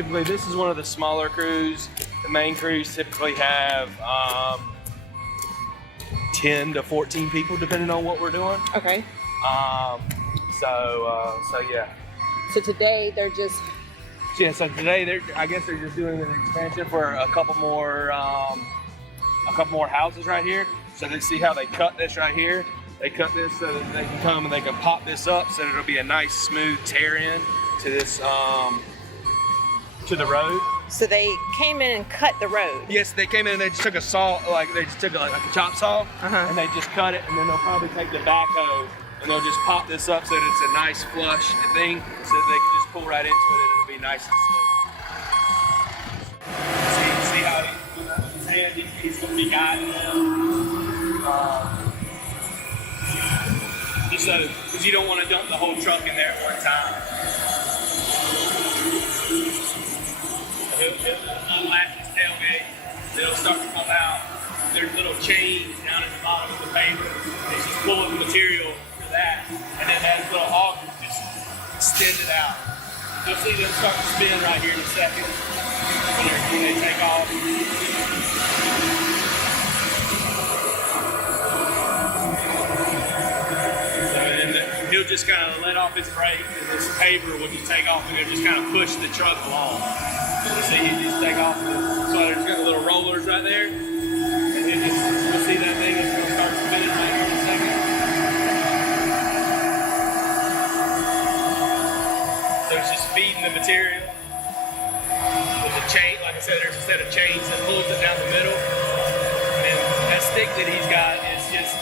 typically, this is one of the smaller crews. The main crews typically have 10 to 14 people, depending on what we're doing. Okay. So yeah. So today they're just. Yeah. So today I guess they're just doing an expansion for a couple more houses right here. So they see how they cut this right here. They cut this so that they can come and they can pop this up so that it'll be a nice smooth tear in to this to the road. So they came in and cut the road. Yes, they came in and they just took a saw, like they just took like a chop saw, and they just cut it, and then they'll probably take the backhoe and they'll just pop this up so that it's a nice flush thing, so that they can just pull right into it and it'll be nice and smooth. See how his hand, he's gonna be guiding them. Just so, because you don't want to dump the whole truck in there at one time. He'll unlatch his tailgate, it'll start to come out. There's little chains down at the bottom of the paper. They just pull up the material for that, and then that little auger just extend it out. You'll see them start to spin right here in a second when they take off. He'll just kind of let off his brake, and this paper will just take off, and he'll just kind of push the truck along. You see, he just take off. So there's got the little rollers right there, and then you'll see that thing is going to start spinning right here in a second. So it's just feeding the material with the chain. Like I said, there's a set of chains that pulls it down the middle, and that stick that he's got is just.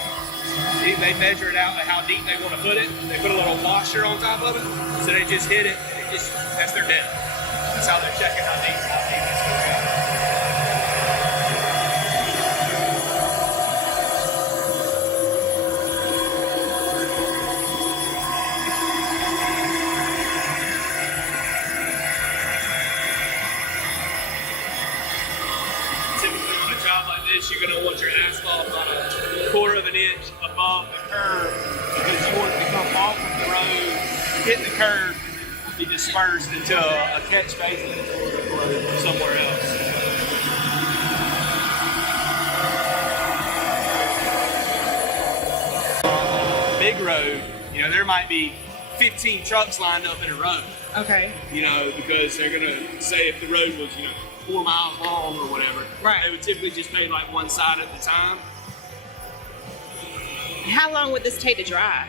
They measure it out at how deep they want to put it. They put a little washer on top of it, so they just hit it, and that's their depth. That's how they're checking how deep it's going to go. Typically on a job like this, you're going to want your asphalt about a quarter of an inch above the curb, because you want it to come off of the road, hit the curb, and be dispersed into a catch basin or somewhere else. Big road, there might be 15 trucks lined up in a row. Okay. Because they're gonna say if the road was 4 miles long or whatever, right, they would typically just pay like one side at a time. How long would this take to dry?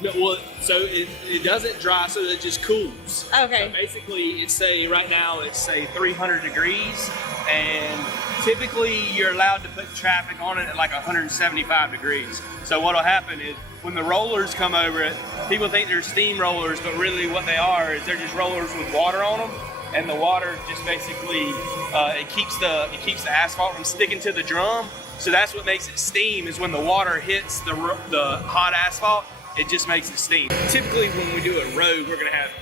No, well, so it doesn't dry, so it just cools. Okay. So basically, right now it's 300 degrees, and typically you're allowed to put traffic on it at like 175 degrees. So what'll happen is when the rollers come over it, people think they're steam rollers, but really what they are is they're just rollers with water on them, and the water just basically it keeps the asphalt from sticking to the drum. So that's what makes it steam, is when the water hits the hot asphalt, it just makes it steam. Typically when we do a road, we're gonna have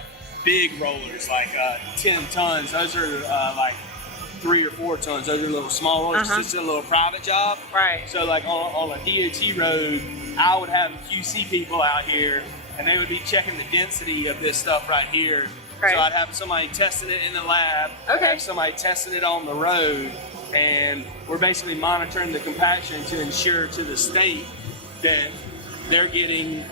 big rollers, like 10 tons. Those are like 3 or 4 tons. Those are little small ones. It's just a little private job. Right. So like on a DOT road, I would have QC people out here, and they would be checking the density of this stuff right here. Right. So I'd have somebody testing it in the lab, have somebody testing it on the road, and we're basically monitoring the compaction to ensure to the state that they're getting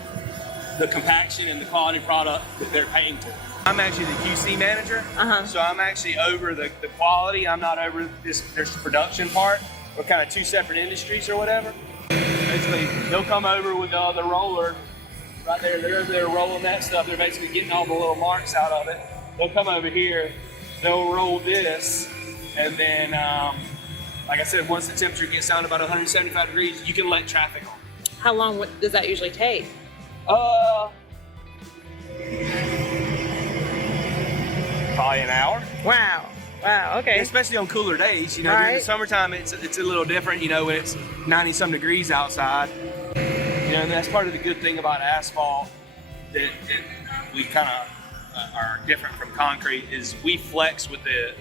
the compaction and the quality product that they're paying for. I'm actually the QC manager, so I'm actually over the quality. I'm not over this production part. We're kind of 2 separate industries or whatever. Basically, they'll come over with the roller right there. They're over there rolling that stuff. They're basically getting all the little marks out of it. They'll come over here, they'll roll this, and then, like I said, once the temperature gets down to about 175 degrees, you can let traffic on. How long does that usually take? Probably an hour. Wow. Wow, okay. Especially on cooler days, during the summertime it's a little different, when it's 90-some degrees outside. And that's part of the good thing about asphalt that we kind of are different from concrete, is we flex with the,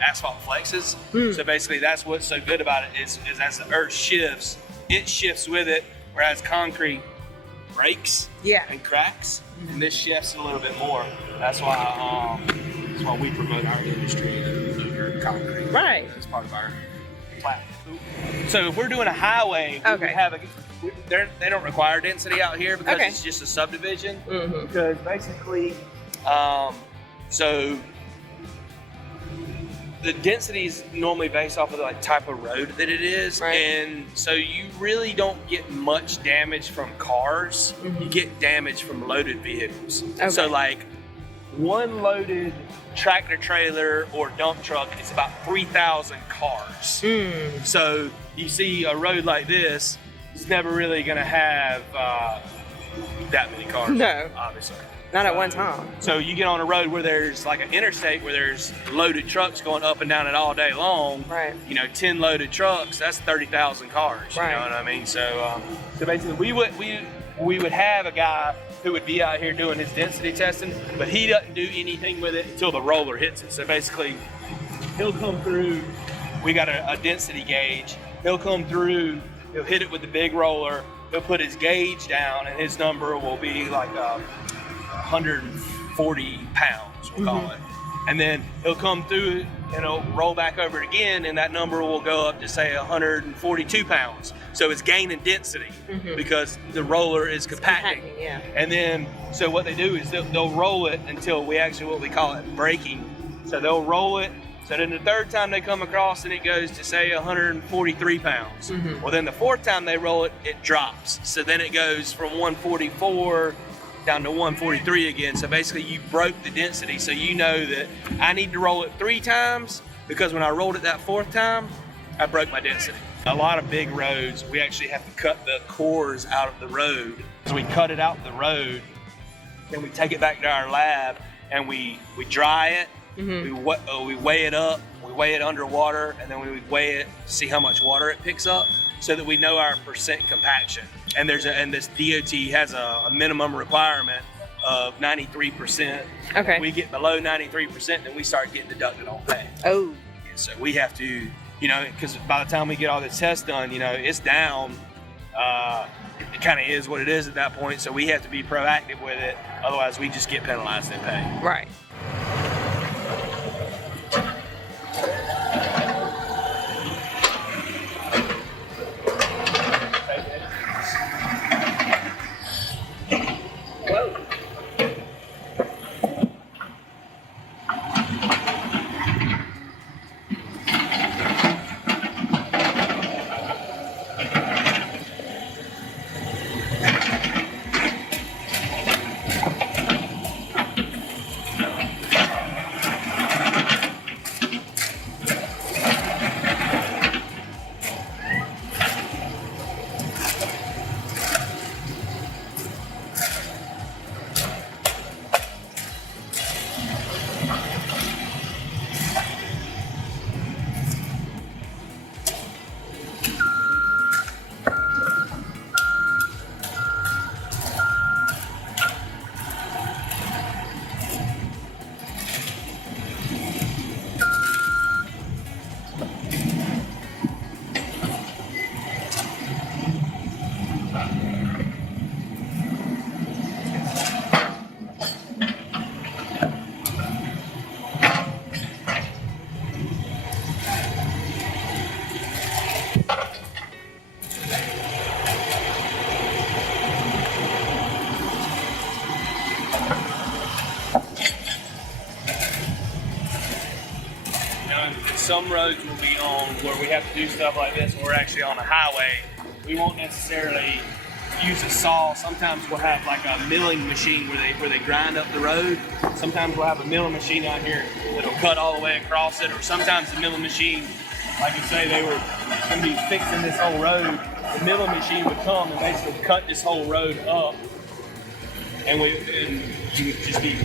asphalt flexes. So basically that's what's so good about it is as the earth shifts, it shifts with it, whereas concrete breaks and cracks, and this shifts a little bit more. That's why That's why we promote our industry over concrete. Right. That's part of our platform. So if we're doing a highway, they don't require density out here because it's just a subdivision. Because basically, so the density is normally based off of the type of road that it is, and so you really don't get much damage from cars. You get damage from loaded vehicles. So like one loaded tractor trailer or dump truck is about 3,000 cars. So you see a road like this, it's never really going to have that many cars. No, obviously. Not at one time. So you get on a road where there's like an interstate where there's loaded trucks going up and down it all day long. Right. 10 loaded trucks, that's 30,000 cars. You know what I mean? So basically we would have a guy who would be out here doing his density testing, but he doesn't do anything with it until the roller hits it. So basically he'll come through, we got a density gauge, he'll come through, he'll hit it with the big roller, he'll put his gauge down and his number will be like 140 pounds, we'll call it. And then he'll come through and he'll roll back over it again, and that number will go up to say 142 pounds. So it's gaining density because the roller is compacting. And then, so what they do is they'll roll it until we actually, what we call it, breaking. So they'll roll it. So then the third time they come across and it goes to say 143 pounds. Well, then the fourth time they roll it, it drops. So then it goes from 144 down to 143 again. So basically you broke the density. So you know that I need to roll it 3 times because when I rolled it that 4th time, I broke my density. A lot of big roads, we actually have to cut the cores out of the road. So we cut it out of the road, then we take it back to our lab and we dry it. We weigh it up, we weigh it underwater, and then we would weigh it to see how much water it picks up so that we know our percent compaction. And this DOT has a minimum requirement of 93%. If we get below 93%, then we start getting deducted on pay. And so we have to, because by the time we get all the tests done, it's down. It kind of is what it is at that point. So we have to be proactive with it. Otherwise, we just get penalized in pay. Right. Some roads will be on where we have to do stuff like this when we're actually on a highway. We won't necessarily use a saw. Sometimes we'll have like a milling machine where they grind up the road. Sometimes we'll have a milling machine out here that'll cut all the way across it, or sometimes the milling machine, like you say, they were going to be fixing this whole road. The milling machine would come and basically cut this whole road up, and you would just be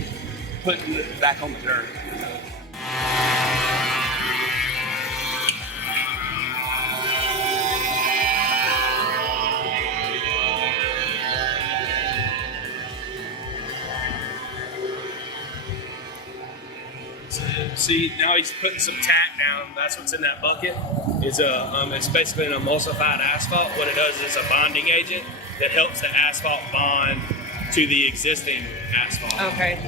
putting it back on the dirt. See, now he's putting some tack down. That's what's in that bucket. It's basically an emulsified asphalt. What it does is a bonding agent that helps the asphalt bond to the existing asphalt. Okay.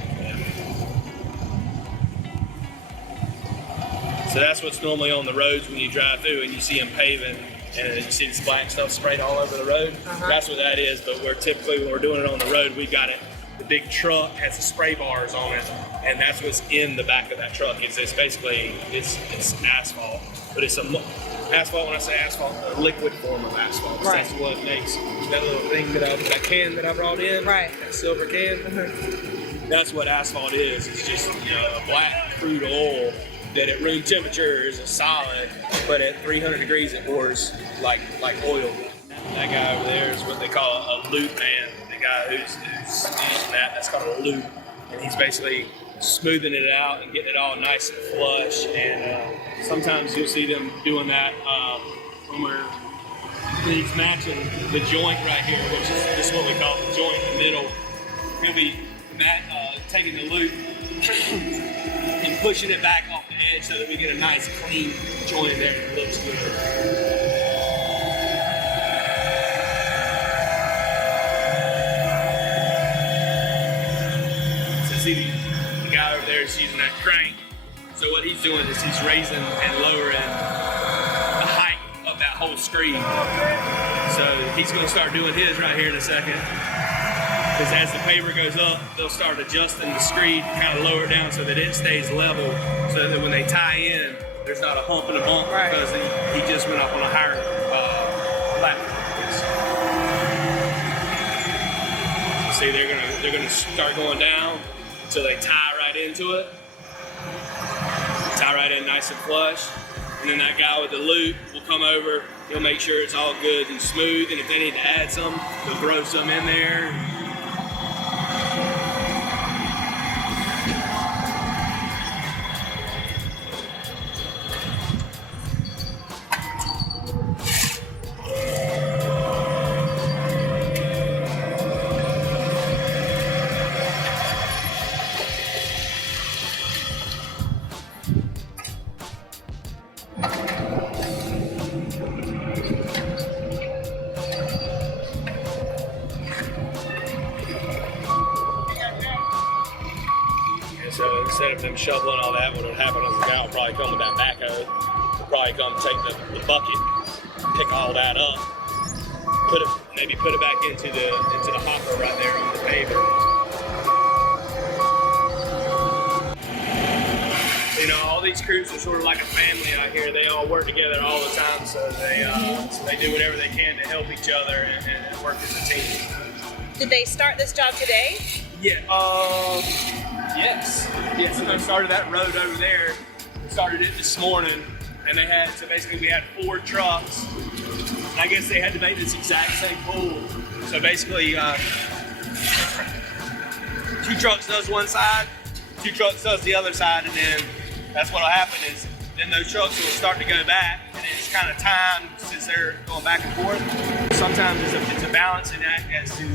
So that's what's normally on the roads when you drive through and you see them paving and you see this black stuff sprayed all over the road. That's what that is, but we're typically, when we're doing it on the road, we've got it, the big truck has the spray bars on it, and that's what's in the back of that truck. It's basically, it's asphalt, but it's asphalt, when I say asphalt, a liquid form of asphalt. Right. That's what makes that little thing that can that I brought in, that silver can, that's what asphalt is. It's just, you know, a black crude oil that at room temperature is a solid, but at 300 degrees it pours like oil. That guy over there is what they call a loop man. The guy who's using that's called a loop, and he's basically smoothing it out and getting it all nice and flush. And sometimes you'll see them doing that when he's matching the joint right here, which is this is what we call the joint in the middle. He'll be taking the loop and pushing it back off the edge so that we get a nice clean joint there that looks good. So see the guy over there is using that crank. So what he's doing is he's raising and lowering the height of that whole screen. So he's going to start doing his right here in a second. Because as the paver goes up, they'll start adjusting the screed, kind of lower it down so that it stays level, so that when they tie in, there's not a hump and a bump because he just went up on a higher platform. See, they're gonna start going down until they tie right into it. Tie right in nice and flush, and then that guy with the loop will come over. He'll make sure it's all good and smooth, and if they need to add some, they'll throw some in there. So instead of them shoveling all that, what would happen is the guy will probably come with that backhoe. He'll probably come take the bucket, pick all that up, maybe put it back into the hopper right there on the paver. You know, all these crews are sort of like a family out here. They all work together all the time, so they do whatever they can to help each other and work as a team. Did they start this job today? Yeah. Yes. So they started that road over there. Started it this morning, and so basically we had 4 trucks. And I guess they had to make this exact same pool. So basically, 2 trucks does one side, 2 trucks does the other side, and then that's what'll happen is then those trucks will start to go back, and it's kind of timed since they're going back and forth. Sometimes it's a balancing act as to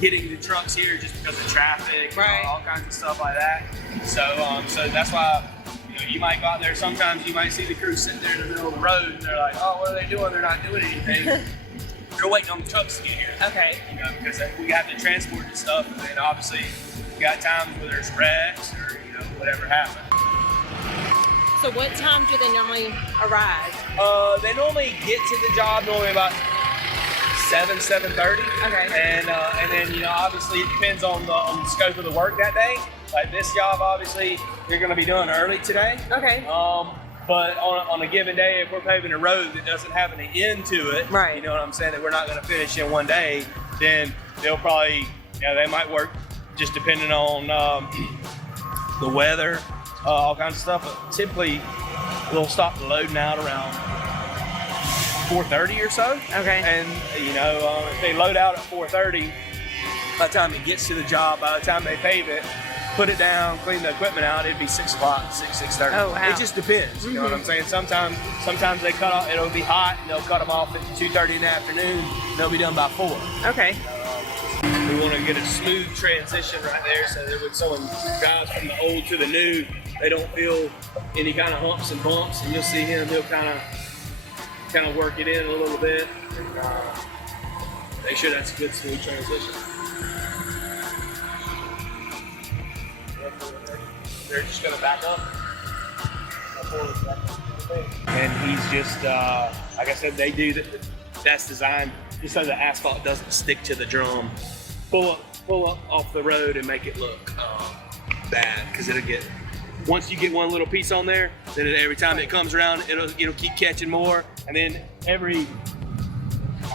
hitting the trucks here just because of traffic, all kinds of stuff like that. So that's why, you know, you might go out there. Sometimes you might see the crew sitting there in the middle of the road, and they're like, "Oh, what are they doing? They're not doing anything." They're waiting on the trucks to get here. Okay. You know, because we have to transport this stuff, and then obviously we got times where there's wrecks or whatever happens. So what time do they normally arrive? They normally get to the job about 7:30. Okay. And then obviously it depends on the scope of the work that day. Like this job, obviously you're going to be doing early today. Okay. But on a given day, if we're paving a road that doesn't have an end to it, you know what I'm saying, that we're not going to finish in one day, then they'll probably, they might work just depending on the weather, all kinds of stuff. But typically, we'll stop the loading out around 4:30 or so. Okay. And if they load out at 4:30, by the time it gets to the job, by the time they pave it, put it down, clean the equipment out, it'd be 6 o'clock, 6:30. Oh, wow. It just depends. You know what I'm saying? Sometimes they cut off. It'll be hot, and they'll cut them off at 2:30 in the afternoon. They'll be done by 4. Okay. We want to get a smooth transition right there, so that when someone drives from the old to the new, they don't feel any kind of humps and bumps. And you'll see him; he'll kind of work it in a little bit, and make sure that's a good smooth transition. They're just going to back up. And he's just, like I said, they do that's designed just so the asphalt doesn't stick to the drum. Pull up off the road and make it look bad, because it'll get, once you get one little piece on there, then every time it comes around, it'll keep catching more, and then every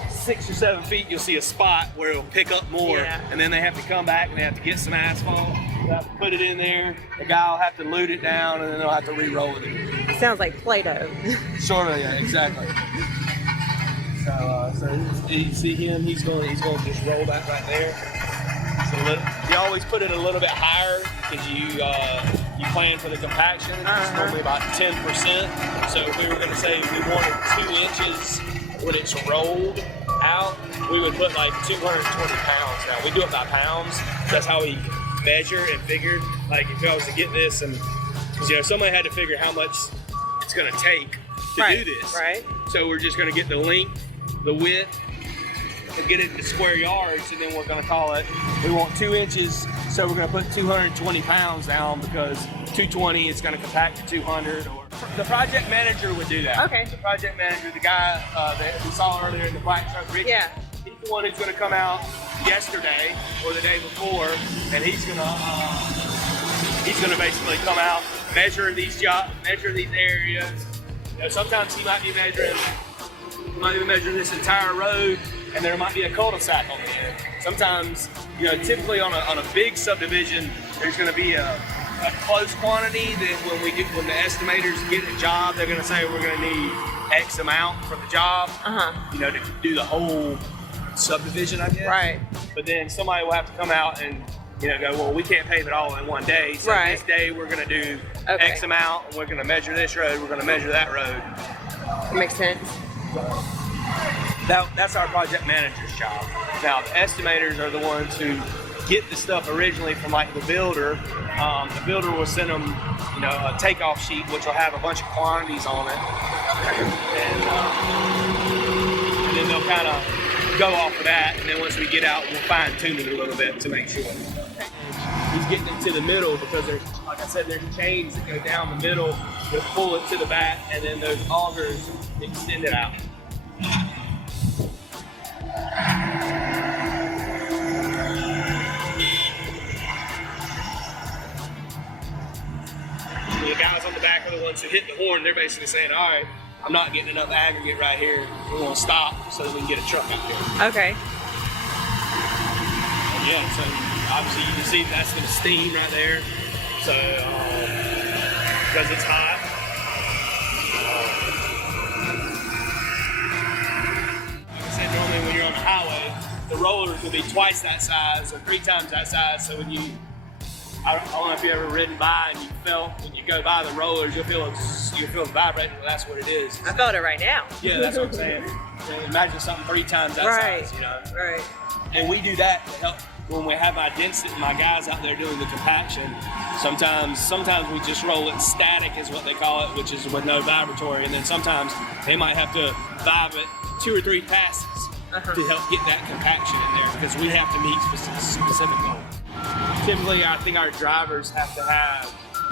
6 or 7 feet you'll see a spot where it'll pick up more, and then they have to come back and they have to get some asphalt, they have to put it in there, the guy will have to loot it down, and then they'll have to re-roll it. It sounds like Play-Doh. Sort of, yeah, exactly. So you see him, he's going to just roll that right there. So you always put it a little bit higher because you plan for the compaction. It's normally about 10%. So if we were going to say we wanted 2 inches when it's rolled out, we would put like 220 pounds. Now we do it by pounds. That's how we measure and figure. Like if I was to get this, and somebody had to figure how much it's going to take to do this. Right. So we're just going to get the length, the width, and get it to square yards, and then we're going to call it, we want 2 inches, so we're going to put 220 pounds down, because 220 is going to compact to 200, or the project manager would do that. Okay. The project manager, the guy that we saw earlier in the black truck, Ricky, he's the one who's going to come out yesterday or the day before, and he's going to basically come out, measure these areas. Sometimes he might be measuring this entire road, and there might be a cul-de-sac on there. Sometimes, typically on a big subdivision, there's going to be a close quantity that when the estimators get a job, they're going to say we're going to need X amount for the job, to do the whole subdivision, I guess. Right. But then somebody will have to come out and go, well, we can't pave it all in one day. So this day we're going to do X amount, and we're going to measure this road, we're going to measure that road. That makes sense. That's our project manager's job. Now, the estimators are the ones who get the stuff originally from like the builder. The builder will send them, a takeoff sheet, which will have a bunch of quantities on it. And then they'll kind of go off of that. And then once we get out, we'll fine tune it a little bit to make sure. He's getting it to the middle because there's, like I said, there's chains that go down the middle that pull it to the back, and then those augers extend it out. The guys on the back are the ones who hit the horn. They're basically saying, all right, I'm not getting enough aggregate right here. We're going to stop so that we can get a truck out here. Okay. And so obviously you can see that's going to steam right there. So, because it's hot. Like I said, normally when you're on the highway, the rollers will be twice that size or 3 times that size. So when I don't know if you ever ridden by and when you go by the rollers, you'll feel it vibrating. Well, that's what it is. I felt it right now. Yeah, that's what I'm saying. Imagine something 3 times that size, Right. And we do that to help when we have my guys out there doing the compaction. Sometimes we just roll it static, is what they call it, which is with no vibratory. And then sometimes they might have to vibe it 2 or 3 passes to help get that compaction in there, because we have to meet specific goals. Typically, I think our drivers have to have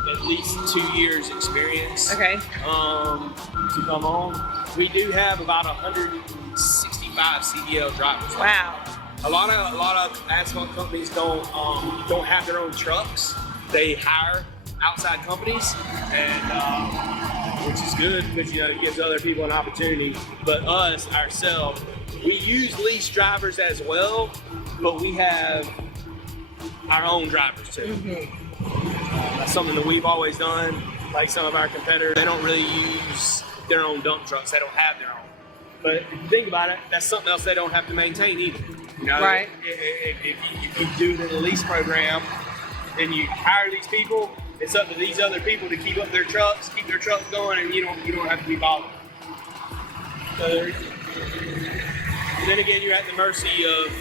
at least 2 years experience to come on. We do have about 165 CDL drivers. Wow. A lot of asphalt companies don't have their own trucks. They hire outside companies, and which is good because it gives other people an opportunity. But us ourselves, we use lease drivers as well, but we have our own drivers too. That's something that we've always done. Like some of our competitors, they don't really use their own dump trucks. They don't have their own. But if you think about it, that's something else they don't have to maintain either. Right. If you do it in a lease program, and you hire these people, it's up to these other people to keep up their trucks, keep their trucks going, and you don't have to be bothered. So, and then again, you're at the mercy of,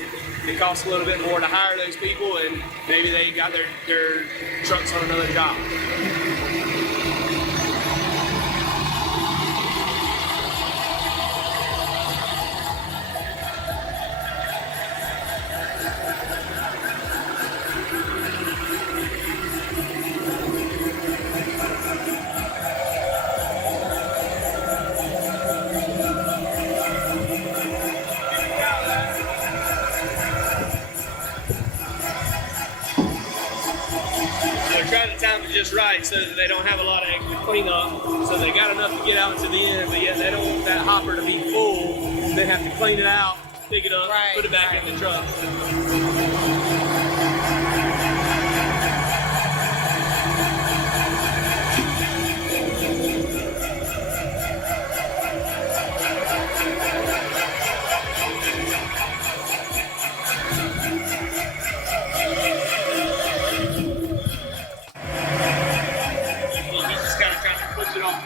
it costs a little bit more to hire those people, and maybe they got their trucks on another job. trying to time it just right so that they don't have a lot of extra cleanup. So they got enough to get out to the end, but yet they don't want that hopper to be full. They have to clean it out, pick it up, put it back in the truck.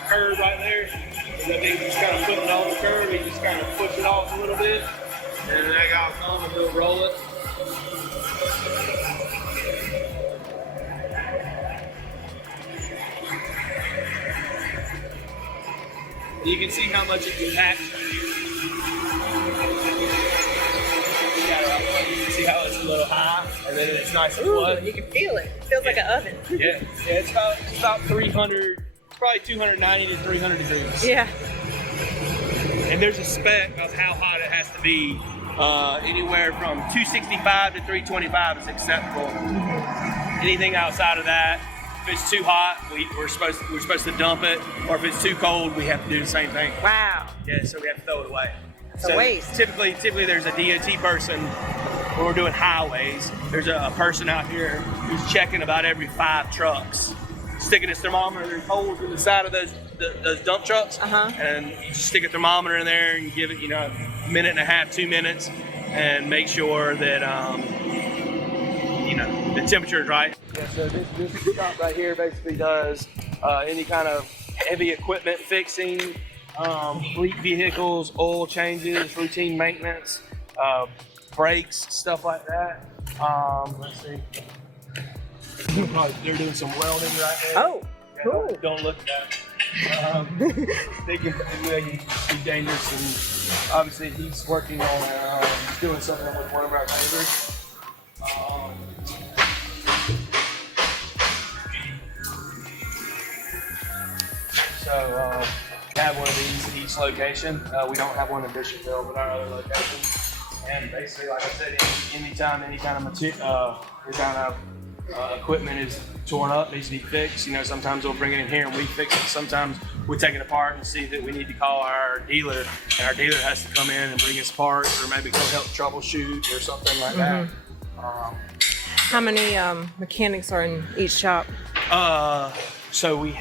Curve right there. I think just kind of put it on the curve, you just kind of push it off a little bit, and then I got thumb and go roll it. You can see how much it compacts right here. You can see how it's a little high, and then it's nice and flat. You can feel it. It feels like an oven. Yeah, it's about 300. Probably 290 to 300 degrees. Yeah. And there's a spec of how hot it has to be. Anywhere from 265 to 325 is acceptable. Anything outside of that, if it's too hot, we're supposed to dump it, or if it's too cold, we have to do the same thing. Wow. Yeah, so we have to throw it away. It's a waste. Typically there's a DOT person when we're doing highways. There's a person out here who's checking about every 5 trucks. Sticking his thermometer, there's holes in the side of those dump trucks, and you just stick a thermometer in there and give it, a minute and a half, 2 minutes, and make sure that the temperature is right. Yeah, so this shop right here basically does any kind of heavy equipment fixing, fleet vehicles, oil changes, routine maintenance, brakes, stuff like that. Let's see. They're doing some welding right there. Oh, cool. Don't look at that. They can be dangerous, and obviously he's working on doing something with one of our neighbors. So we have one of these at each location. We don't have one in Bishopville, but our other locations. And basically, like I said, anytime any kind of equipment is torn up, needs to be fixed. Sometimes we'll bring it in here and we fix it. Sometimes we take it apart and see that we need to call our dealer, and our dealer has to come in and bring us parts, or maybe go help troubleshoot or something like that. How many mechanics are in each shop? So we're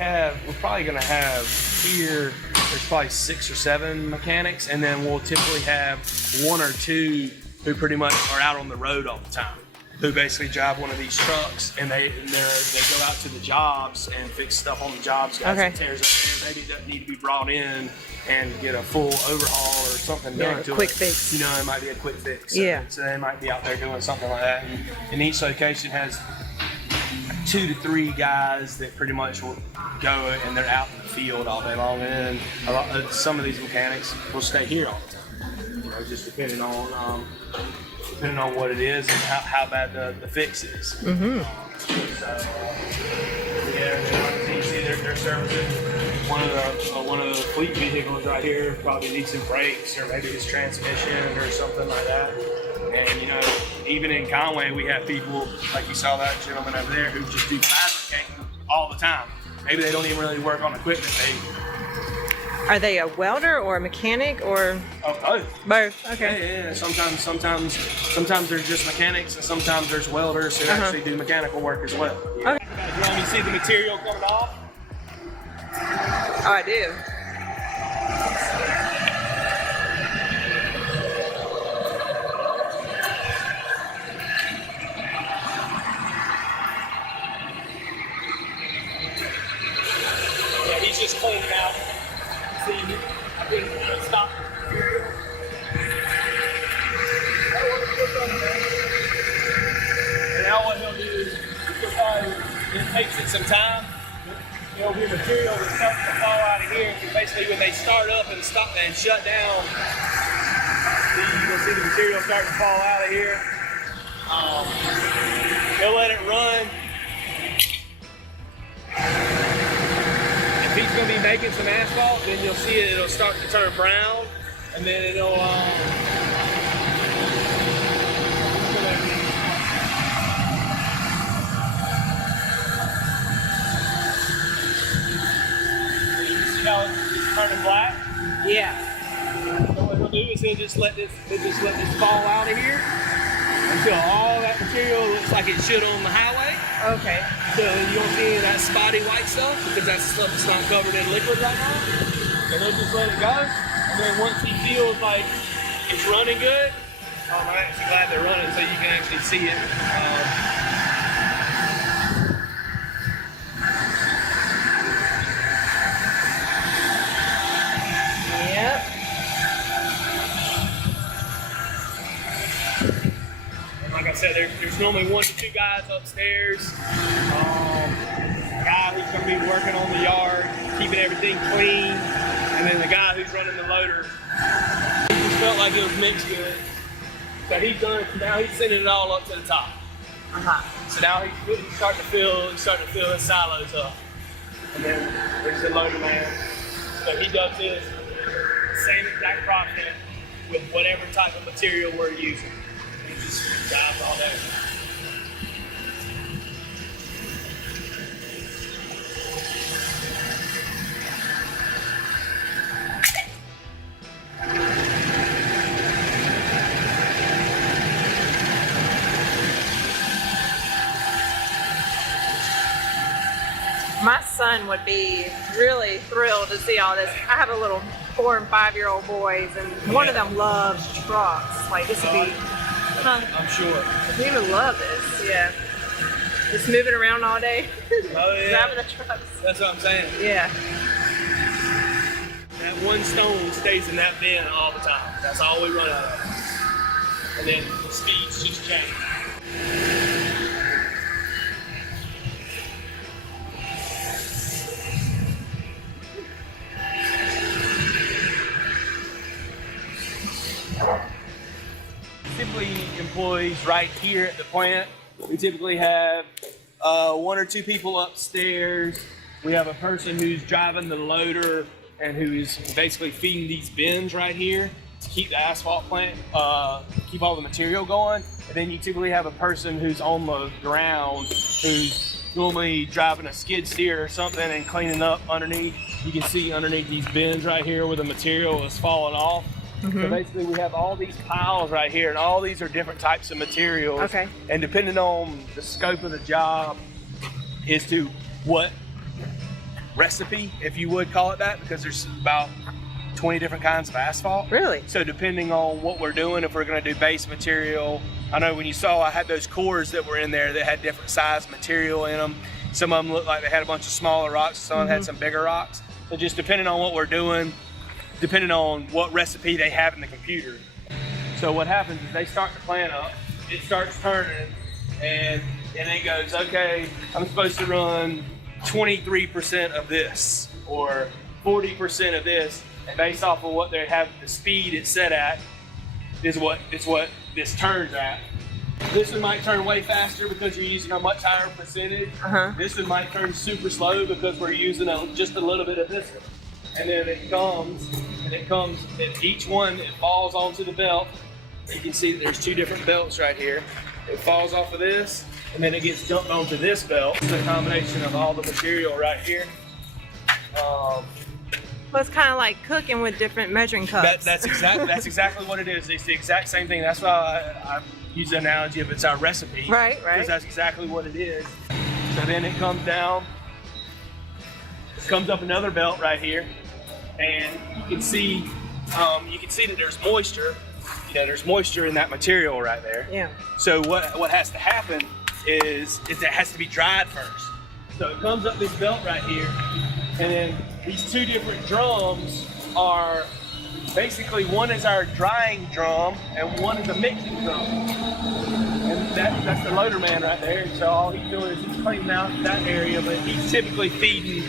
probably gonna have here, there's probably 6 or 7 mechanics, and then we'll typically have 1 or 2 who pretty much are out on the road all the time, who basically drive one of these trucks, and they go out to the jobs and fix stuff on the jobs. Guys that tears up there, maybe that need to be brought in and get a full overhaul or something done to it. Quick fix. It might be a quick fix. So they might be out there doing something like that. And each location has 2 to 3 guys that pretty much will go, and they're out in the field all day long. And then some of these mechanics will stay here all the time. Just depending on what it is and how bad the fix is. So, you see they're servicing one of the fleet vehicles right here. Probably needs some brakes, or maybe his transmission or something like that. And even in Conway, we have people like you saw that gentleman over there who just do fabricating all the time. Maybe they don't even really work on equipment. Are they a welder or a mechanic or? Oh, both. Both. Okay. Yeah. Sometimes there's just mechanics, and sometimes there's welders who actually do mechanical work as well. Yeah. Okay. You want me to see the material coming off? Oh, I do. Yeah, he's just cleaning out. See, I think stop. And now what he'll do is it takes it some time. There'll be material that starts to fall out of here. And basically, when they start up and stop and shut down, you'll see the material start to fall out of here. He'll let it run. If he's going to be making some asphalt, then you'll see it'll start to turn brown, and then it'll they'll just let this fall out of here until all that material looks like it should on the highway. Okay. So you don't see any of that spotty white stuff because that's stuff that's not covered in liquid right now. So they'll just let it go. And then once he feels like it's running good, I'm actually glad they're running so you can actually see it. Yep. And like I said, there's normally 1 to 2 guys upstairs. A guy who's going to be working on the yard, keeping everything clean, and then the guy who's running the loader. He just felt like it was mixed good. So he's done it. Now he's sending it all up to the top. So now he's starting to fill his silos up. And then there's the loader man. So he does this same exact process with whatever type of material we're using. He just drives all that. My son would be really thrilled to see all this. I have a little 4- and 5-year-old boys, and one of them loves trucks. Like this would be, I'm sure. He would love this, yeah. Just moving around all day, Oh yeah. driving the trucks. That's what I'm saying. Yeah. That one stone stays in that bin all the time. That's all we run out of. And then the speeds just change. Typically employees right here at the plant. We typically have 1 or 2 people upstairs. We have a person who's driving the loader and who's basically feeding these bins right here to keep the asphalt plant, keep all the material going. And then you typically have a person who's on the ground who's normally driving a skid steer or something and cleaning up underneath. You can see underneath these bins right here where the material is falling off. So basically we have all these piles right here, and all these are different types of materials. Okay. And depending on the scope of the job is to what recipe, if you would call it that, because there's about 20 different kinds of asphalt. Really? So depending on what we're doing, if we're gonna do base material, I know when you saw I had those cores that were in there that had different size material in them. Some of them looked like they had a bunch of smaller rocks, some of them had some bigger rocks. So just depending on what we're doing, depending on what recipe they have in the computer. So what happens is they start the plant up, it starts turning, and it goes, okay, I'm supposed to run 23% of this or 40% of this, and based off of what they have, the speed it's set at is what this turns at. This one might turn way faster because you're using a much higher percentage. This one might turn super slow because we're using just a little bit of this one. And then it comes, and each one, it falls onto the belt. You can see that there's 2 different belts right here. It falls off of this, and then it gets dumped onto this belt. It's a combination of all the material right here. Well, it's kind of like cooking with different measuring cups. That's exactly what it is. It's the exact same thing. That's why I use the analogy of it's our recipe. Right. Because that's exactly what it is. So then it comes down, it comes up another belt right here. And you can see that there's moisture. There's moisture in that material right there. Yeah. So what has to happen is it has to be dried first. So it comes up this belt right here, and then these 2 different drums are basically, one is our drying drum and one is a mixing drum. And that's the loader man right there. So all he's doing is he's cleaning out that area, but he's typically feeding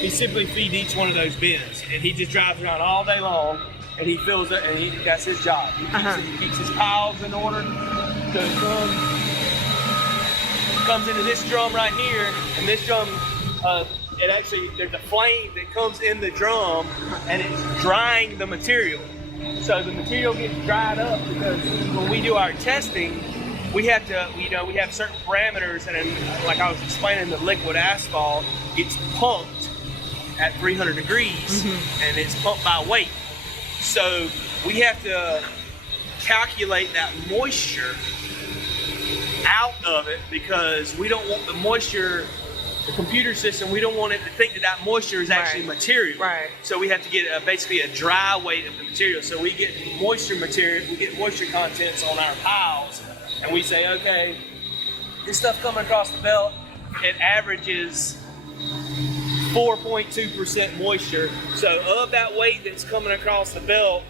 each one of those bins, and he just drives around all day long, and he fills it, and that's his job. He keeps his piles in order. So it comes into this drum right here, and this drum, there's a flame that comes in the drum, and it's drying the material. So the material gets dried up because when we do our testing, we have certain parameters, and then, like I was explaining, the liquid asphalt gets pumped at 300 degrees, and it's pumped by weight. So we have to calculate that moisture out of it because we don't want the moisture, the computer system, we don't want it to think that that moisture is actually material. Right. So we have to get basically a dry weight of the material. So we get moisture contents on our piles, and we say, okay, this stuff coming across the belt, it averages 4.2% moisture. So of that weight that's coming across the belt,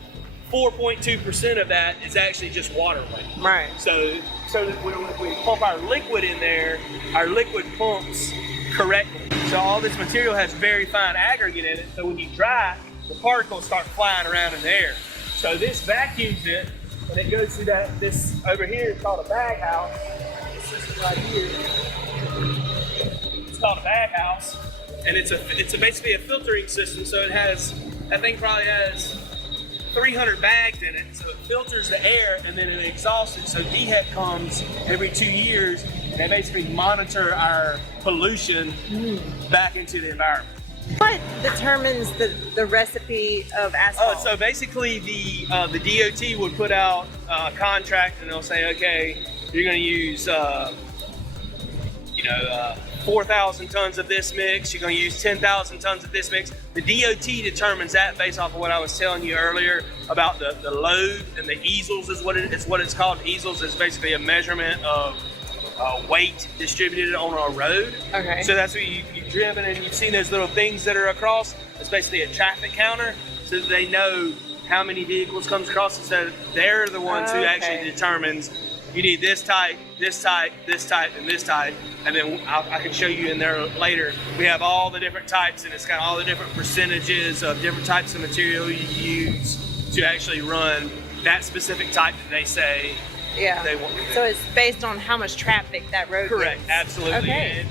4.2% of that is actually just water weight. Right. So that when we pump our liquid in there, our liquid pumps correctly. So all this material has very fine aggregate in it. So when you dry, the particles start flying around in the air. So this vacuums it, and it goes through this over here is called a bag house. This system right here, it's called a bag house, and it's basically a filtering system. So that thing probably has 300 bags in it, so it filters the air and then it exhausts it. So DHEC comes every 2 years and they basically monitor our pollution back into the environment. What determines the recipe of asphalt? So basically the DOT would put out a contract and they'll say, okay, you're going to use 4,000 tons of this mix, you're going to use 10,000 tons of this mix. The DOT determines that based off of what I was telling you earlier about the load, and the easels is what it's called. Easels is basically a measurement of weight distributed on a road. Okay. So that's what you've driven and you've seen those little things that are across. It's basically a traffic counter, so that they know how many vehicles comes across, and so they're the ones who actually determines you need this type, this type, this type, and this type. And then I can show you in there later. We have all the different types, and it's got all the different percentages of different types of material you use to actually run that specific type that they say they want to do. So it's based on how much traffic that road Correct, gets. absolutely. Okay. And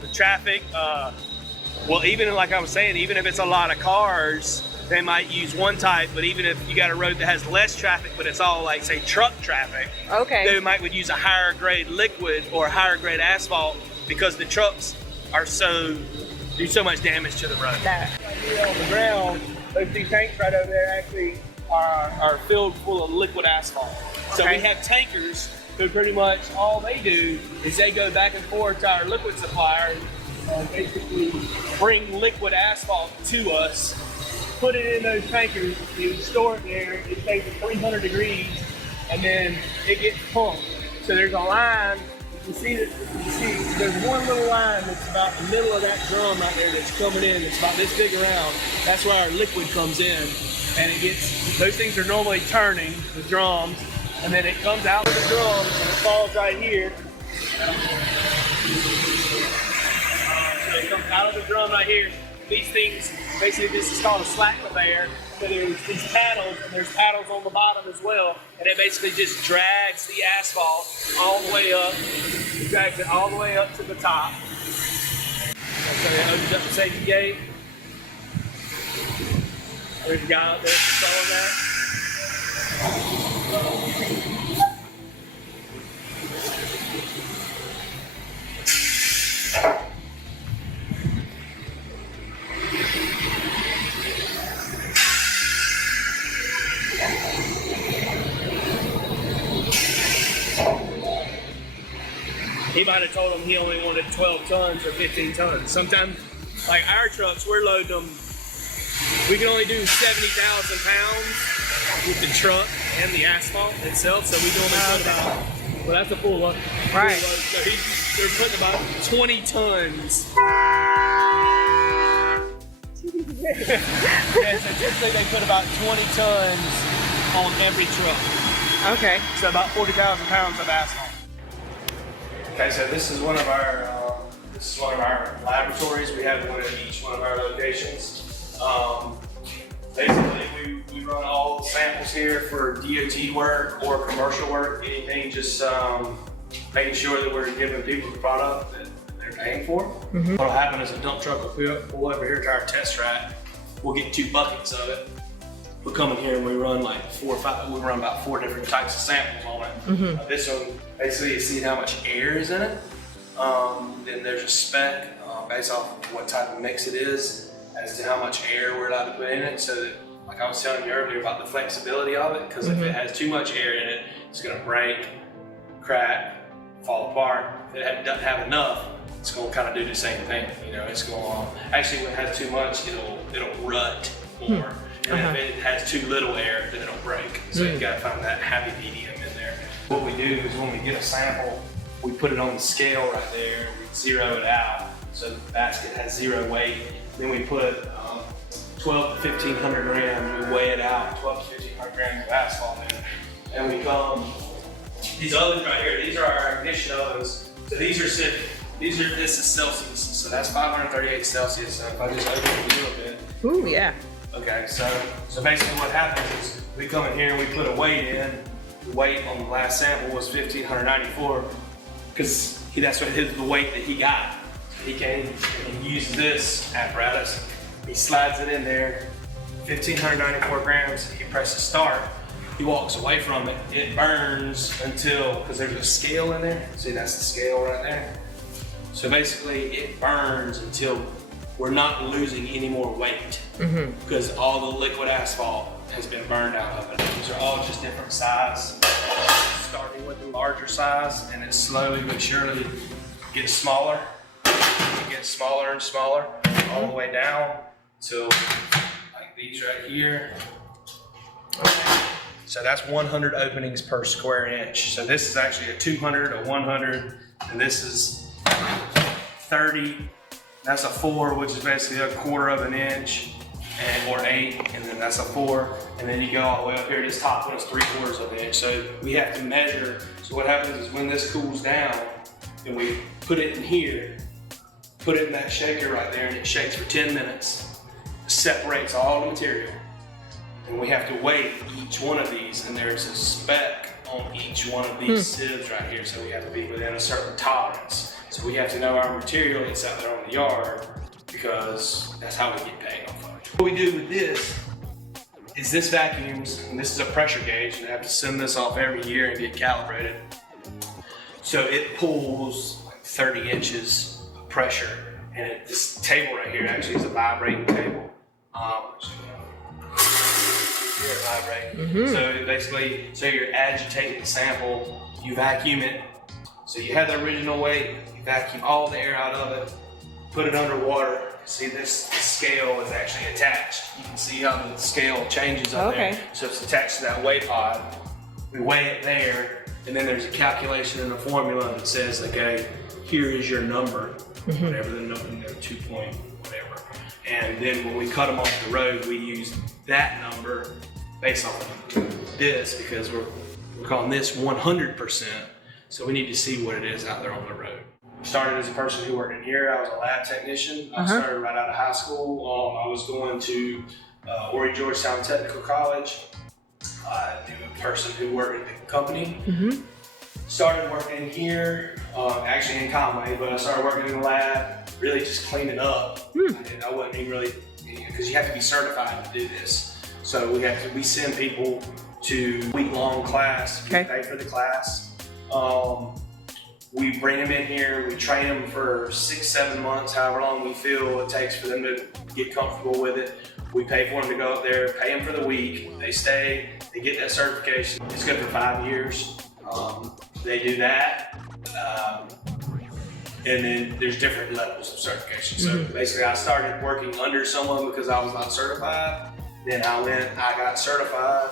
the traffic, well, even like I was saying, even if it's a lot of cars, they might use one type, but even if you got a road that has less traffic, but it's all like, say, truck traffic, they would use a higher grade liquid or a higher grade asphalt because the trucks do so much damage to the road. Right here on the ground, those two tanks right over there actually are filled full of liquid asphalt. So we have tankers who pretty much all they do is they go back and forth to our liquid supplier and basically bring liquid asphalt to us, put it in those tankers, you store it there, it stays at 300 degrees, and then it gets pumped. So there's a line, you see there's one little line that's about the middle of that drum right there that's coming in, it's about this big around. That's where our liquid comes in, and those things are normally turning, the drums, and then it comes out of the drums and it falls right here. So it comes out of the drum right here. These things, basically this is called a slack conveyor. So there's these paddles, and there's paddles on the bottom as well. And it basically just drags the asphalt all the way up. It drags it all the way up to the top. So it opens up the safety gate. There's a guy out there controlling that. He might have told him he only wanted 12 tons or 15 tons. Sometimes, like our trucks, we're loading them, we can only do 70,000 pounds with the truck and the asphalt itself. So we normally put about, well, that's a full load. Right. So they're putting about 20 tons. Yeah, so typically they put about 20 tons on every truck. Okay. So about 40,000 pounds of asphalt. Okay, so this is one of our laboratories. We have one at each one of our locations. Basically, we run all the samples here for DOT work or commercial work. Anything, just making sure that we're giving people the product that they're paying for. Mm-hmm. What'll happen is a dump truck will pull over here to our test track. We'll get 2 buckets of it. We'll come in here and we run like 4 or 5. We run about 4 different types of samples on it. Mm-hmm. This one basically you see how much air is in it. Then there's a spec based off of what type of mix it is as to how much air we're allowed to put in it. So that like I was telling you earlier about the flexibility of it, because if it has too much air in it, it's gonna break, crack, fall apart. If it doesn't have enough, it's gonna kind of do the same thing. You know, it's going actually when it has too much, it'll rut more. And if it has too little air, then it'll break. So you gotta find that happy medium in there. What we do is when we get a sample, we put it on the scale right there, we zero it out. So the basket has 0 weight. Then we put 12 to 1,500 grams, we weigh it out, 12 to 1,500 grams of asphalt in. And we come, these ovens right here, these are our ignition ovens. So this is Celsius. So that's 538 Celsius. So if I just open it a little bit. Ooh, yeah. Okay, so basically what happens is we come in here and we put a weight in. The weight on the last sample was 1,594 because that's the weight that he got. He came and he used this apparatus. He slides it in there, 1,594 grams. He presses start. He walks away from it. It burns until, because there's a scale in there. See, that's the scale right there. So basically it burns until we're not losing any more weight because all the liquid asphalt has been burned out of it. These are all just different size, starting with the larger size, and it slowly but surely gets smaller. It gets smaller and smaller all the way down to like these right here. Okay. So that's 100 openings per square inch. So this is actually a 200, a 100, and this is 30. That's a 4, which is basically a 1/4 of an inch, or 8, and then that's a 4. And then you go all the way up here, this top one is 3/4 of an inch. So we have to measure. So what happens is when this cools down, and we put it in here, put it in that shaker right there, and it shakes for 10 minutes, separates all the material. And we have to weigh each one of these, and there's a spec on each one of these sieves right here, so we have to be within a certain tolerance. So we have to know our material that's out there on the yard, because that's how we get paid off of it. What we do with this is this vacuums, and this is a pressure gauge, and I have to send this off every year and get calibrated. So it pulls like 30 inches of pressure, and this table right here actually is a vibrating table. So basically, you're agitating the sample, you vacuum it. So you have the original weight, you vacuum all the air out of it, put it underwater. See, this scale is actually attached. You can see how the scale changes up there. So it's attached to that weigh pod. We weigh it there, and then there's a calculation in the formula that says, okay, here is your number, whatever the number, 2 point, whatever. And then when we cut them off the road, we use that number based on this, because we're calling this 100%. So we need to see what it is out there on the road. Started as a person who worked in here. I was a lab technician. I started right out of high school. I was going to Horry Georgetown Technical College. I knew a person who worked at the company. Started working here, actually in Conway, but I started working in the lab, really just cleaning up. I wasn't even really, because you have to be certified to do this. So we send people to week-long class. We pay for the class. We bring them in here, we train them for 6-7 months, however long we feel it takes for them to get comfortable with it. We pay for them to go up there, pay them for the week. They stay, they get that certification. It's good for 5 years. They do that. And then there's different levels of certification. So basically I started working under someone because I was not certified. Then I got certified.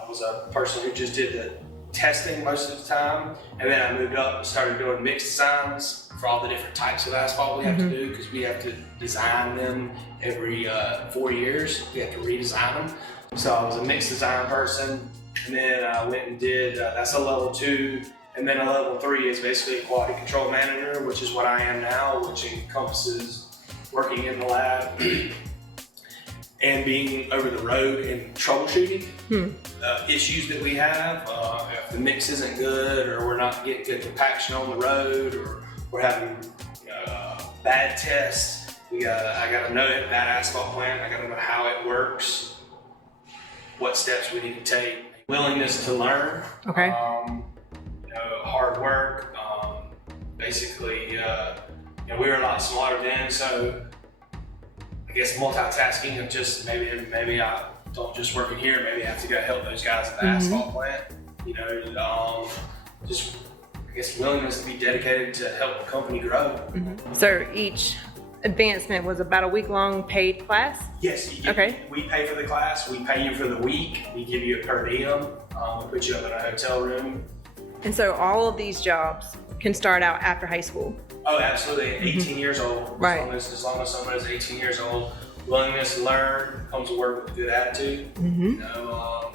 I was a person who just did the testing most of the time. And then I moved up and started doing mixed designs for all the different types of asphalt we have to do, because we have to design them every 4 years. We have to redesign them. So I was a mixed design person. And then I went and did, that's a level 2. And then a level 3 is basically a quality control manager, which is what I am now, which encompasses working in the lab and being over the road and troubleshooting issues that we have. If the mix isn't good, or we're not getting good compaction on the road, or we're having bad tests, I gotta know that asphalt plant. I gotta know how it works, what steps we need to take, willingness to learn. Hard work. Basically, we were a lot smaller then, so I guess multitasking of just maybe don't just work in here. Maybe have to go help those guys at the asphalt plant. You know, just I guess willingness to be dedicated to help the company grow. So each advancement was about a week-long paid class? Yes. We pay for the class. We pay you for the week. We give you a per diem. We put you up in a hotel room. And so all of these jobs can start out after high school? Oh, absolutely. 18 years old. Right. As long as someone is 18 years old, willingness to learn, comes to work with a good attitude. You know,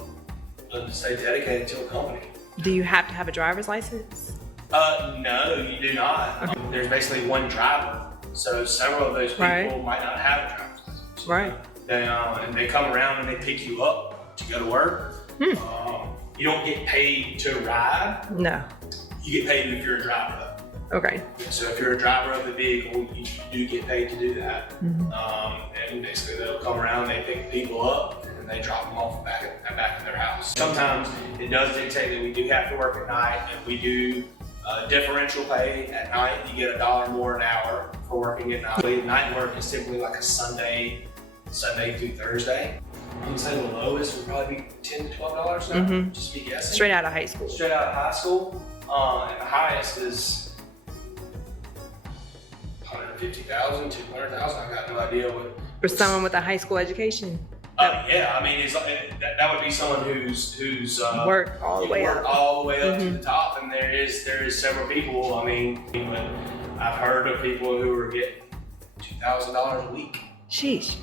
to stay dedicated to a company. Do you have to have a driver's license? No, you do not. There's basically one driver, so several of those people might not have a driver's license. Right. And they come around and they pick you up to go to work. You don't get paid to ride. No. You get paid if you're a driver, though. Okay. So if you're a driver of the vehicle, you do get paid to do that. And basically they'll come around, they pick people up, and they drop them off back at their house. Sometimes it does dictate that we do have to work at night, and we do differential pay at night. You get $1 more an hour for working at night. Night work is typically like a Sunday through Thursday. I'm gonna say the lowest would probably be $10 to $12 an hour, just be guessing. Straight out of high school. Straight out of high school. And the highest is 150,000, 200,000. I got no idea what. For someone with a high school education? Yeah, I mean, that would be someone who's worked all the way up. All the way up to the top, and there is several people. I mean, I've heard of people who are getting $2,000 a week. Sheesh.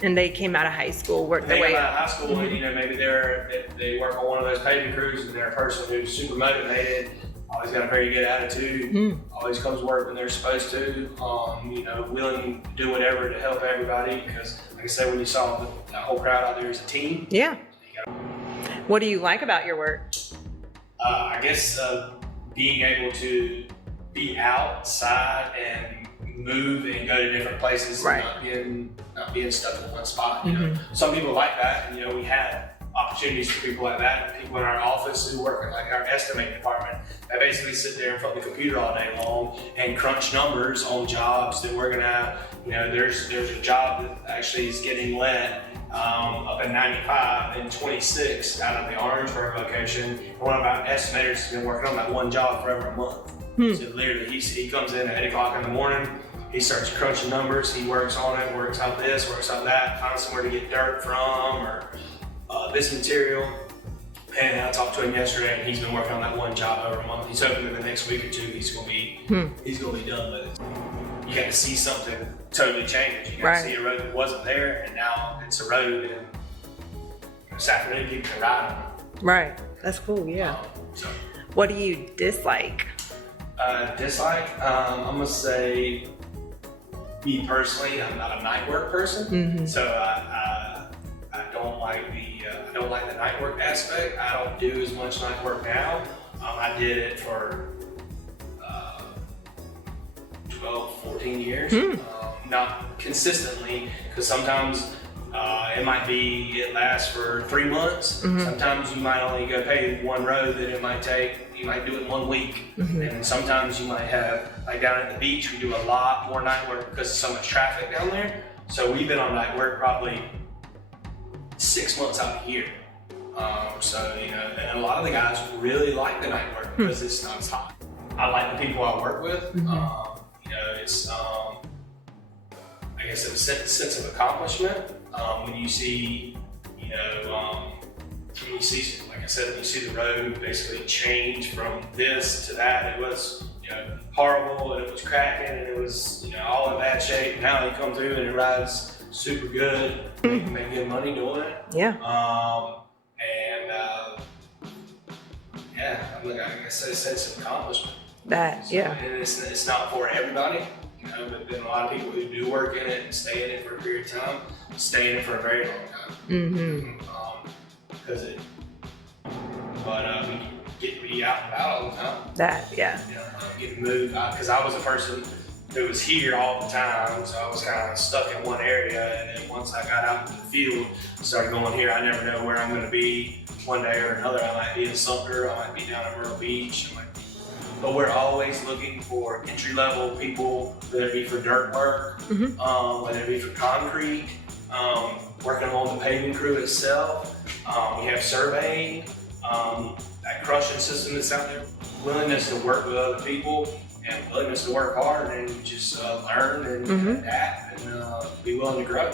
And they came out of high school, worked their way up. They came out of high school, and you know, maybe they work on one of those paving crews, and they're a person who's super motivated, always got a very good attitude, always comes to work when they're supposed to, you know, willing to do whatever to help everybody, because like I said, when you saw that whole crowd out there as a team. Yeah. What do you like about your work? I guess being able to be outside and move and go to different places, and not being stuck in one spot. You know, some people like that, and you know, we have opportunities for people like that. People in our office who work in like our estimate department, they basically sit there in front of the computer all day long and crunch numbers on jobs that we're gonna. You know, there's a job that actually is getting let up in 95 and 26 out of the Orangeburg location. And one of our estimators has been working on that one job for over a month. So literally, he comes in at 8 o'clock in the morning. He starts crunching numbers. He works on it, works out this, works out that, finds somewhere to get dirt from or this material. And I talked to him yesterday, and he's been working on that one job over a month. He's hoping in the next week or two he's gonna be done with it. You got to see something totally change. You got to see a road that wasn't there, and now it's a road, and this afternoon people can ride on it. Right. That's cool. Yeah. So, what do you dislike? I'm gonna say, me personally, I'm not a night work person, so I don't like the night work aspect. I don't do as much night work now. I did it for 12, 14 years, not consistently, because sometimes it lasts for 3 months. Sometimes you might only go pave one road that you might do it 1 week. And sometimes you might have, like down at the beach, we do a lot more night work because there's so much traffic down there. So we've been on night work probably 6 months out of the year. So, you know, and a lot of the guys really like the night work because it's not as hot. I like the people I work with. You know, it's, I guess it's a sense of accomplishment when you see, you know, when you see, like I said, when you see the road basically change from this to that. It was, you know, horrible, and it was cracking, and it was, you know, all in bad shape. Now you come through and it rides super good. You can make good money doing it. Yeah. Yeah, I guess it's a sense of accomplishment. That, so, and it's not for everybody, you know, but then a lot of people who do work in it and stay in it for a period of time, stay in it for a very long time. We get to be out and about all the time. That, yeah. You know, get moved, because I was a person who was here all the time, so I was kind of stuck in one area, and then once I got out into the field, started going here, I never know where I'm going to be one day or another. I might be in Sumter, I might be down at Myrtle Beach, but we're always looking for entry-level people, whether it be for dirt work, whether it be for concrete, working on the paving crew itself. We have surveying, that crushing system that's out there. Willingness to work with other people and willingness to work hard and just learn and adapt and be willing to grow.